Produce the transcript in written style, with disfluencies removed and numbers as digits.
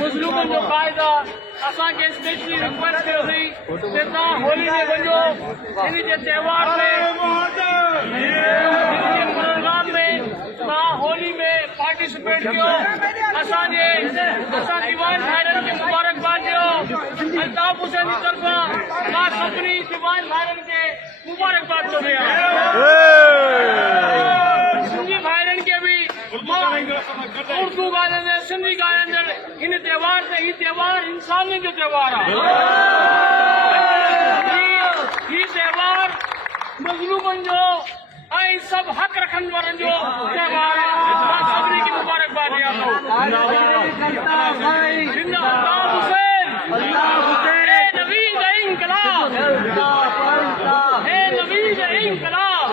मुस्लिमनि जो क़ाइदा असांखे specially request कयो अथई कि तव्हां होली में वञो, इन जे त्योहार में प्रोग्राम में तव्हां होली में पार्टिसिपेट कयो। असां दीवान भाइरनि खे मुबारकबाद ॾियो। अल्ताफ़ हुसैन जी तरफ़ां मां सभिनी दीवान भाइरनि खे मुबारकबाद थो ॾियां। सिंधी भाइरनि खे बि उर्दू ॻाल्हाईंदड़ सिंधी ॻाल्हाईंदड़ हिन त्योहार ते ही त्योहार इंसानियत जो त्योहार आहे। ही त्योहार मज़लूमनि जो ऐं सभु हक़ रखण वारनि जो त्योहार आहे। मां सभिनी खे मुबारकबाद ॾियां थो। हे नवीद इंक़लाब, हे नवीद इंक़लाब।